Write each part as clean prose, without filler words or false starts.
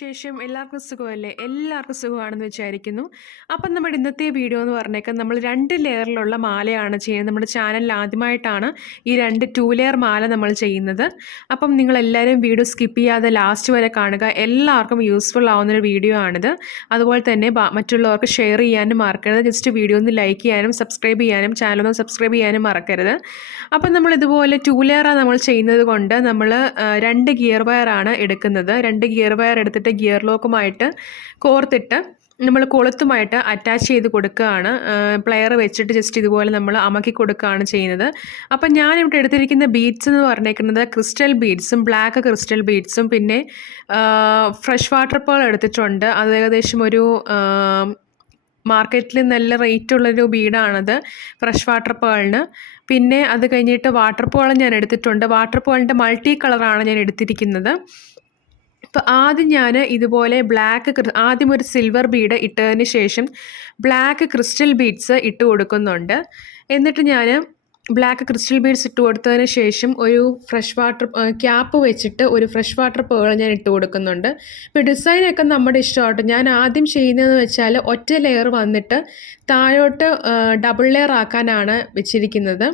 വിശേഷം? എല്ലാവർക്കും സുഖമല്ലേ? എല്ലാവർക്കും സുഖമാണെന്ന് വിചാരിക്കുന്നു. അപ്പം നമ്മുടെ ഇന്നത്തെ വീഡിയോ എന്ന് പറഞ്ഞേക്കാം നമ്മൾ 2 ലെയറിലുള്ള മാലയാണ് ചെയ്യുന്നത്. നമ്മുടെ ചാനലിൽ ആദ്യമായിട്ടാണ് ഈ 2 ലെയർ മാല നമ്മൾ ചെയ്യുന്നത്. അപ്പം നിങ്ങളെല്ലാവരും വീഡിയോ സ്കിപ്പ് ചെയ്യാതെ ലാസ്റ്റ് വരെ കാണുക. എല്ലാവർക്കും യൂസ്ഫുൾ ആവുന്നൊരു വീഡിയോ ആണിത്. അതുപോലെ തന്നെ മറ്റുള്ളവർക്ക് ഷെയർ ചെയ്യാനും മറക്കരുത്. ജസ്റ്റ് വീഡിയോ ഒന്ന് ലൈക്ക് ചെയ്യാനും സബ്സ്ക്രൈബ് ചെയ്യാനും ചാനലൊന്ന് സബ്സ്ക്രൈബ് ചെയ്യാനും മറക്കരുത്. അപ്പം നമ്മൾ ഇതുപോലെ 2 ലെയറാണ് നമ്മൾ ചെയ്യുന്നത് കൊണ്ട് നമ്മൾ 2 ഗിയർ വയറാണ് എടുക്കുന്നത്. 2 ഗിയർ വയർ എടുത്തിട്ട് ഗിയർ ലോക്കുമായിട്ട് കോർത്തിട്ട് നമ്മൾ കൊളുത്തുമായിട്ട് അറ്റാച്ച് ചെയ്ത് കൊടുക്കുകയാണ്. പ്ലെയർ വെച്ചിട്ട് ജസ്റ്റ് ഇതുപോലെ നമ്മൾ അമക്കി കൊടുക്കുകയാണ് ചെയ്യുന്നത്. അപ്പം ഞാനിവിടെ എടുത്തിരിക്കുന്ന ബീഡ്സ് എന്ന് പറഞ്ഞേക്കുന്നത് ക്രിസ്റ്റൽ ബീഡ്സും ബ്ലാക്ക് ക്രിസ്റ്റൽ ബീഡ്സും പിന്നെ ഫ്രഷ് വാട്ടർ പേൾ എടുത്തിട്ടുണ്ട്. അത് ഏകദേശം ഒരു മാർക്കറ്റിൽ നല്ല റേറ്റ് ഉള്ളൊരു ബീഡാണത് ഫ്രഷ് വാട്ടർ പേളിന്. പിന്നെ അത് കഴിഞ്ഞിട്ട് വാട്ടർ പേളും ഞാൻ എടുത്തിട്ടുണ്ട്. വാട്ടർ പേളിൻ്റെ മൾട്ടി കളറാണ് ഞാൻ എടുത്തിരിക്കുന്നത്. അപ്പോൾ ആദ്യം ഞാൻ ഇതുപോലെ ആദ്യം ഒരു സിൽവർ ബീഡ് ഇട്ടതിന് ശേഷം ബ്ലാക്ക് ക്രിസ്റ്റൽ ബീഡ്സ് ഇട്ട് കൊടുക്കുന്നുണ്ട്. എന്നിട്ട് ഞാൻ ബ്ലാക്ക് ക്രിസ്റ്റൽ ബീഡ്സ് ഇട്ട് കൊടുത്തതിന് ശേഷം ഒരു ഫ്രഷ് വാട്ടർ ക്യാപ്പ് വെച്ചിട്ട് ഒരു ഫ്രഷ് വാട്ടർ പേൾ ഞാൻ ഇട്ട് കൊടുക്കുന്നുണ്ട്. ഇപ്പോൾ ഡിസൈനൊക്കെ നമ്മുടെ ഇഷ്ടമായിട്ട് ഞാൻ ആദ്യം ചെയ്യുന്നതെന്ന് വെച്ചാൽ ഒറ്റ ലെയർ വന്നിട്ട് താഴോട്ട് ഡബിൾ ലെയർ ആക്കാനാണ് വെച്ചിരിക്കുന്നത്.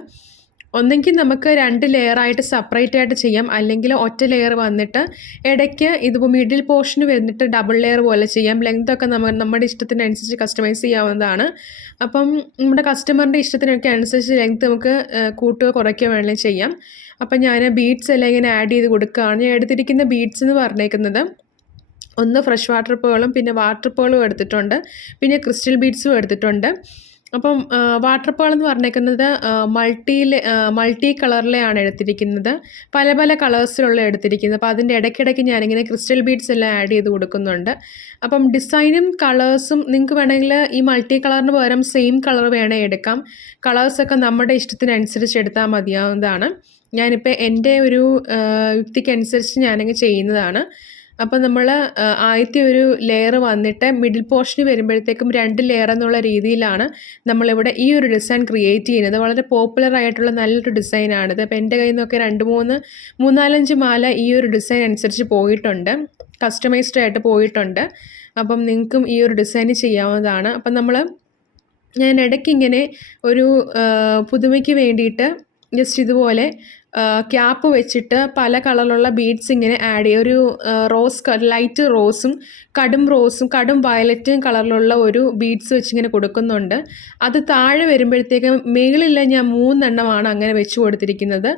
ഒന്നെങ്കിൽ നമുക്ക് 2 ലെയറായിട്ട് സെപ്പറേറ്റ് ആയിട്ട് ചെയ്യാം, അല്ലെങ്കിൽ ഒറ്റ ലെയർ വന്നിട്ട് ഇടയ്ക്ക് ഇതിപ്പോൾ മിഡിൽ പോർഷന് വന്നിട്ട് ഡബിൾ ലെയർ പോലെ ചെയ്യാം. ലെങ്തൊക്കെ നമ്മുടെ ഇഷ്ടത്തിനനുസരിച്ച് കസ്റ്റമൈസ് ചെയ്യാവുന്നതാണ്. അപ്പം നമ്മുടെ കസ്റ്റമറിൻ്റെ ഇഷ്ടത്തിനൊക്കെ അനുസരിച്ച് ലെങ്ത് നമുക്ക് കൂട്ടുകയോ കുറയ്ക്കുകയോ വേണമെങ്കിൽ ചെയ്യാം. അപ്പം ഞാൻ ബീഡ്സ് എല്ലാം ഇങ്ങനെ ആഡ് ചെയ്ത് കൊടുക്കുകയാണ്. ഞാൻ എടുത്തിരിക്കുന്ന ബീഡ്സ് എന്ന് പറഞ്ഞേക്കുന്നത് ഒന്ന് ഫ്രഷ് വാട്ടർ പേളും പിന്നെ വാട്ടർ പേളും എടുത്തിട്ടുണ്ട്, പിന്നെ ക്രിസ്റ്റൽ ബീഡ്സും എടുത്തിട്ടുണ്ട്. അപ്പം വാട്ടർ പേൾ എന്ന് പറഞ്ഞേക്കുന്നത് മൾട്ടി കളറിലെയാണ് എടുത്തിരിക്കുന്നത്. പല പല കളേഴ്സിലുള്ള എടുത്തിരിക്കുന്നത്. അപ്പോൾ അതിൻ്റെ ഇടയ്ക്കിടയ്ക്ക് ഞാനിങ്ങനെ ക്രിസ്റ്റൽ ബീഡ്സ് എല്ലാം ആഡ് ചെയ്ത് കൊടുക്കുന്നുണ്ട്. അപ്പം ഡിസൈനും കളേഴ്സും നിങ്ങൾക്ക് വേണമെങ്കിൽ ഈ മൾട്ടി കളറിന് പകരം സെയിം കളർ വേണമെങ്കിൽ എടുക്കാം. കളേഴ്സൊക്കെ നമ്മുടെ ഇഷ്ടത്തിനനുസരിച്ച് എടുത്താൽ മതിയാവുന്നതാണ്. ഞാനിപ്പോൾ എൻ്റെ ഒരു യുക്തിക്കനുസരിച്ച് ഞാനങ്ങ് ചെയ്യുന്നതാണ്. അപ്പോൾ നമ്മൾ ആദ്യത്തെ ഒരു ലെയർ വന്നിട്ട് മിഡിൽ പോർഷന് വരുമ്പോഴത്തേക്കും 2 ലെയർ എന്നുള്ള രീതിയിലാണ് നമ്മളിവിടെ ഈ ഒരു ഡിസൈൻ ക്രിയേറ്റ് ചെയ്യുന്നത്. വളരെ പോപ്പുലർ ആയിട്ടുള്ള നല്ലൊരു ഡിസൈനാണിത്. അപ്പോൾ എൻ്റെ കയ്യിൽ നിന്നൊക്കെ 4-5 മാല ഈ ഒരു ഡിസൈൻ അനുസരിച്ച് പോയിട്ടുണ്ട്, കസ്റ്റമൈസ്ഡ് ആയിട്ട് പോയിട്ടുണ്ട്. അപ്പം നിങ്ങൾക്കും ഈ ഒരു ഡിസൈൻ ചെയ്യാവുന്നതാണ്. അപ്പം ഞാൻ ഇടയ്ക്ക് ഇങ്ങനെ ഒരു പുതുമയ്ക്ക് വേണ്ടിയിട്ട് ജസ്റ്റ് ഇതുപോലെ ക്യാപ്പ് വെച്ചിട്ട് പല കളറിലുള്ള ബീഡ്സ് ഇങ്ങനെ ആഡ് ചെയ്യും. ഒരു ലൈറ്റ് റോസും കടും വയലറ്റും കളറിലുള്ള ഒരു ബീഡ്സ് വെച്ചിങ്ങനെ കൊടുക്കുന്നുണ്ട്. അത് താഴെ വരുമ്പോഴത്തേക്കും മുകളിൽ ഞാൻ 3 എണ്ണമാണ് അങ്ങനെ വെച്ച് കൊടുത്തിരിക്കുന്നത്.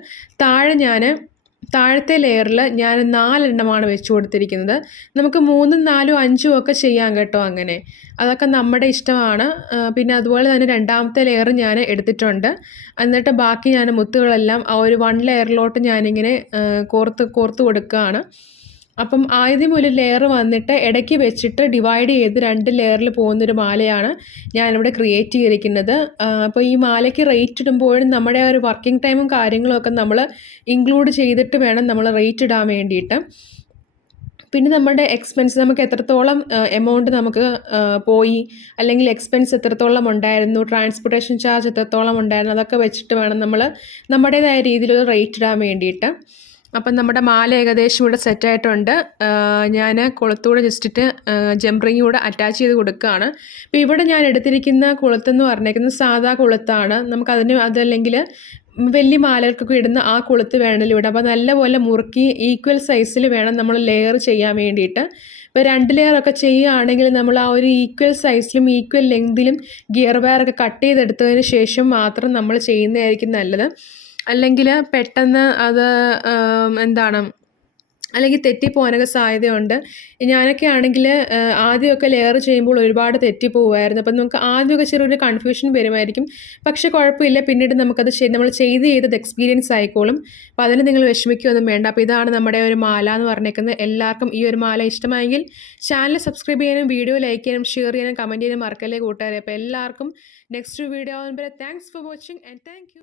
താഴത്തെ ലെയറിൽ ഞാൻ 4 എണ്ണമാണ് വെച്ച് കൊടുത്തിരിക്കുന്നത്. നമുക്ക് 3, 4, 5 ഒക്കെ ചെയ്യാം കേട്ടോ. അങ്ങനെ അതൊക്കെ നമ്മുടെ ഇഷ്ടമാണ്. പിന്നെ അതുപോലെ തന്നെ 2ാമത്തെ ലെയർ ഞാൻ എടുത്തിട്ടുണ്ട്. എന്നിട്ട് ബാക്കി ഞാൻ മുത്തുകളെല്ലാം ആ ഒരു 1 ലെയറിലോട്ട് ഞാനിങ്ങനെ കോർത്ത് കൊടുക്കുകയാണ്. അപ്പം ആദ്യം ഒരു ലെയർ വന്നിട്ട് ഇടയ്ക്ക് വെച്ചിട്ട് ഡിവൈഡ് ചെയ്ത് 2 ലെയറിൽ പോകുന്നൊരു മാലയാണ് ഞാനിവിടെ ക്രിയേറ്റ് ചെയ്തിരിക്കുന്നത്. അപ്പോൾ ഈ മാലയ്ക്ക് റേറ്റ് ഇടുമ്പോഴും നമ്മുടെ ഒരു വർക്കിംഗ് ടൈമും കാര്യങ്ങളൊക്കെ നമ്മൾ ഇൻക്ലൂഡ് ചെയ്തിട്ട് വേണം നമ്മൾ റേറ്റ് ഇടാൻ വേണ്ടിയിട്ട്. പിന്നെ നമ്മുടെ എക്സ്പെൻസ് നമുക്ക് എത്രത്തോളം എമൗണ്ട് നമുക്ക് പോയി, അല്ലെങ്കിൽ എക്സ്പെൻസ് എത്രത്തോളം ഉണ്ടായിരുന്നു, ട്രാൻസ്പോർട്ടേഷൻ ചാർജ് എത്രത്തോളം ഉണ്ടായിരുന്നു, അതൊക്കെ വെച്ചിട്ട് വേണം നമ്മൾ നമ്മുടേതായ രീതിയിലൊരു റേറ്റ് ഇടാൻ വേണ്ടിയിട്ട്. അപ്പം നമ്മുടെ മാല ഏകദേശം ഇവിടെ സെറ്റായിട്ടുണ്ട്. ഞാൻ കൊളുത്തൂടെ ജസ്റ്റിട്ട് ജംപറിങ് കൂടെ അറ്റാച്ച് ചെയ്ത് കൊടുക്കുകയാണ്. അപ്പോൾ ഇവിടെ ഞാൻ എടുത്തിരിക്കുന്ന കൊളുത്തെന്ന് പറഞ്ഞേക്കുന്നത് സാധാ കൊളുത്താണ്. അതല്ലെങ്കിൽ വലിയ മാലകൾക്കൊക്കെ ഇടുന്ന ആ കൊളുത്ത് വേണമെങ്കിലും ഇടാം. അപ്പോൾ നല്ലപോലെ മുറുക്കി ഈക്വൽ സൈസിൽ വേണം നമ്മൾ ലെയർ ചെയ്യാൻ വേണ്ടിയിട്ട്. ഇപ്പോൾ 2 ലെയറൊക്കെ ചെയ്യുകയാണെങ്കിൽ നമ്മൾ ആ ഒരു ഈക്വൽ സൈസിലും ഈക്വൽ ലെങ്തിലും ഗിയർ വയറൊക്കെ കട്ട് ചെയ്തെടുത്തതിന് ശേഷം മാത്രം നമ്മൾ ചെയ്യുന്നതായിരിക്കും നല്ലത്. അല്ലെങ്കിൽ പെട്ടെന്ന് അത് അല്ലെങ്കിൽ തെറ്റിപ്പോകാനൊക്കെ സാധ്യതയുണ്ട്. ഞാനൊക്കെ ആണെങ്കിൽ ആദ്യമൊക്കെ ലെയർ ചെയ്യുമ്പോൾ ഒരുപാട് തെറ്റിപ്പോകുമായിരുന്നു. അപ്പം നമുക്ക് ആദ്യമൊക്കെ ചെറിയൊരു കൺഫ്യൂഷൻ വരുമായിരിക്കും. പക്ഷേ കുഴപ്പമില്ല, പിന്നീട് നമുക്കത് നമ്മൾ ചെയ്തത് എക്സ്പീരിയൻസ് ആയിക്കോളും. അപ്പോൾ അതിന് നിങ്ങൾ വിഷമിക്കുകയൊന്നും വേണ്ട. അപ്പോൾ ഇതാണ് നമ്മുടെ ഒരു മാല എന്ന് പറഞ്ഞേക്കുന്നത്. എല്ലാവർക്കും ഈ ഒരു മാല ഇഷ്ടമായെങ്കിൽ ചാനൽ സബ്സ്ക്രൈബ് ചെയ്യാനും വീഡിയോ ലൈക്ക് ചെയ്യാനും ഷെയർ ചെയ്യാനും കമൻറ്റ് ചെയ്യാനും മറക്കല്ലേ കൂട്ടുകാരെ. അപ്പോൾ എല്ലാവർക്കും നെക്സ്റ്റ് വീഡിയോ ആകുമ്പോൾ thanks for watching and thank you.